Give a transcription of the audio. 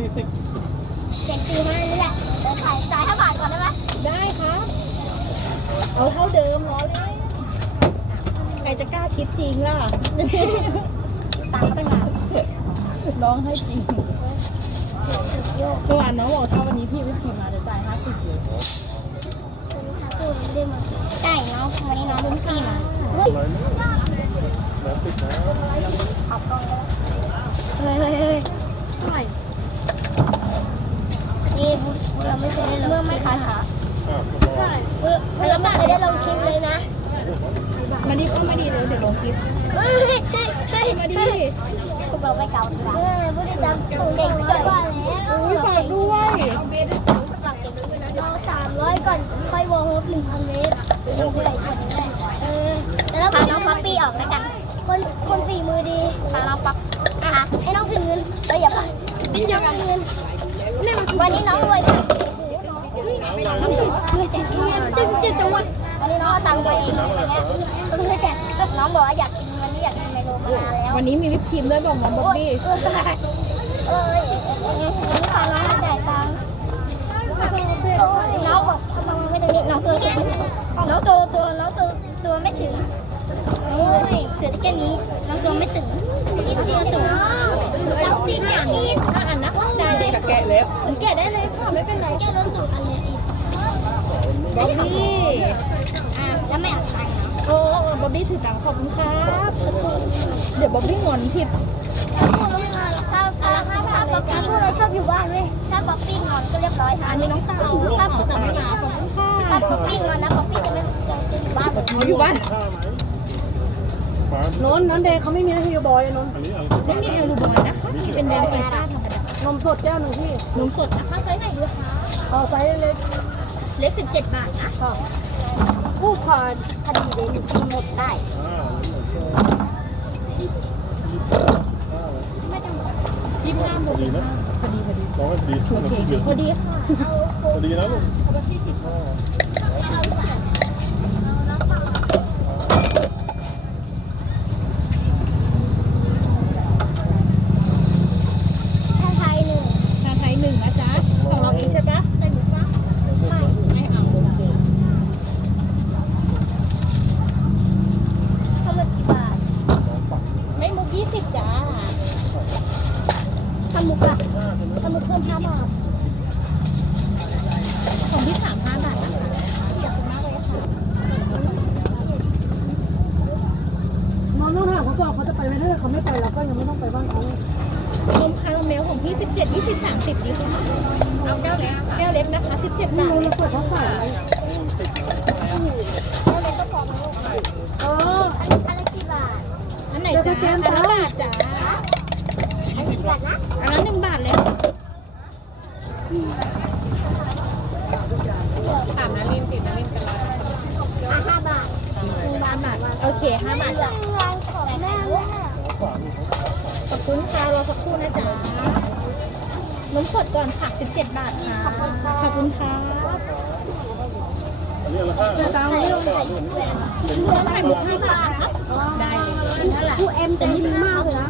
สี่สิบเจ็ดสี่ห้านี่แหละเดี๋ยวจ่ายจ่ายห้าบาทก่อนได้ไหมได้ครับ เอาเท่าเดิมล้อเล่นใครจะกล้าคิดจริงล่ะ ตังค์เป็นหมาน้องให้จริงเมื่อวานน้องบอกถ้าวันนี้พี่ไม่ขี่มาจะจ่ายห้าสิบเลยพูดไม่ได้มาใช่น้องวันนี้น้องรุ่นพี่มาอะไรนะแล้วติดนะขับกล้องเฮ้ยเฮ้ยเฮ้ย เท่าไหร่ นี่เราไม่เคยได้ ลงเมื่อไม่ขาขาอะก็รอเราไม่เคยได้ลงคลิปเลยนะ มาดีเข้ามาดีเลยเดี๋ยวลงคลิปเฮ้ยเฮ้ยเฮ้ยมาดีคุณบอกไม่เก่าดีละเออผู้ได้จำเก่งก่อนว่าแล้วอุ้ยฝากด้วยเราเก่งเราสามร้อยก่อนค่อยวงลบหนึ่งพันเมตรลงใส่คนได้เออแล้วพาน้องป๊อปปี้ออกแล้วกัน คนคนฝีมือดีพาน้องป๊อปอะให้น้องถึงเงินเอ้ยอย่าไปบินเดียวกันเงินวันนี้น้องรวยจังรวยจัง เงินจึ๊งจึ๊งจังวะวันนี้น้องเอาตังค์ตัวเองไปแล้วเพิ่งได้แจกน้องบอกว่าอยากกินวันนี้อยากกินไมโลมานานแล้ววันนี้มีวิปครีมด้วยบอกน้องบ๊อบบี้เอ้ยนี่พาน้องมาจ่ายตังค์น้องบอกเอาตังค์ไว้ตรงนี้น้องตัวน้องตัวตัวน้องตัวตัวไม่ถึงโอ้ยเสือแค่นี้น้องตัวไม่ถึงนี่ตัวสูงเราติดอย่างนี้ถ้าอันนะ บ๊อบบี้อะแล้วไม่เอาตังค์โอ้บ๊อบบี้ถือตังค์ขอบคุณครับเดี๋ยวบ๊อบบี้งอนชิบถ้าถ้าถ้าป๊อปปี้เราชอบอยู่บ้านเว้ยถ้าป๊อปปี้งอนก็เรียบร้อยค่ะอันนี้น้องเต่าถ้าป๊อปแต่ปี้ไม่งมาอนขอบคุณค่ะถ้าป๊อปปี้งอนนะป๊อปปี้จะไม่จะอยู่บ้านเขาอยู่บ้านค่าไหมฟ้านนท์นั้นเดย์เขาไม่มีนะฮิวบอยนนท์อันนี้อะไรไม่มีเอลลูบอลนะคะเป็นแดงไฟฟ้าธรรมดานมสดแก้วหนึ่งพี่นมสดนะคะไซส์ไหนดีคะเอาไซส์เล็ก เล็ก 17 บาทนะค่ะผู้พรคดีเดนที่หมดได้อ่ายี่สิบห้าเลยยี่สิบห้าบพวอกดีนะพอดีพอดีน้องก็ดีช่วงโอนั้นเคเดือนพอดีค่ะพอดีนะลูกเอาไปที่สิบ อ่า ถ้าไทยหนึ่ง ชาไทยหนึ่งนะจ๊ะ ของเราเองใช่ปะ ใส่หมูปะ ไม่เอาโอเค ทั้งหมดกี่บาท น้องปัก ไม่มุกยี่สิบจ้า ทำหมูปะ ห้าใช่ ไหมทำหมูเพิ่มห้าบาทของที่สามห้าบาทนะคะขอบคุณมากเลยค่ะนนท์ต้องถามเขาก่อนเขาจะไปไหมถ้าเขาไม่ไปเราก็ยังไม่ต้องไปบ้านเขาเลยนมคาราเมลของพี่17 20 30ดีค่ะเอาแก้วเล็กแก้วเล็กนะคะ17ไม่บาทรู้เราเปิดเขาขายอะไรแล้วเลยก็พอมลูกเอออันนี้อันละกี่บาท อันไหนจ๊ะอันละบาทจ้าอันนี้กี่บาทนะ อันละหนึ่งบาทเลย อะห้าบาท หนึ่งบาทบาท โอเคห้าบาทจ้ะงานของแม่แม่น้องฝากนี่เขาขายฝากขอบคุณค่ะรอสักครู่นะจ๊ะนมสดก่อนค่ะ17 บาทค่ะ ขอบคุณค่ะอันนี้อะไรห้าแต่ตามเรื่องฝากด้วยนี่เพื่อนไข่มุก5บาทนะคะได้เลยเท่าไหร่ผู้เอ็มจะนิ่มมากเลยนะ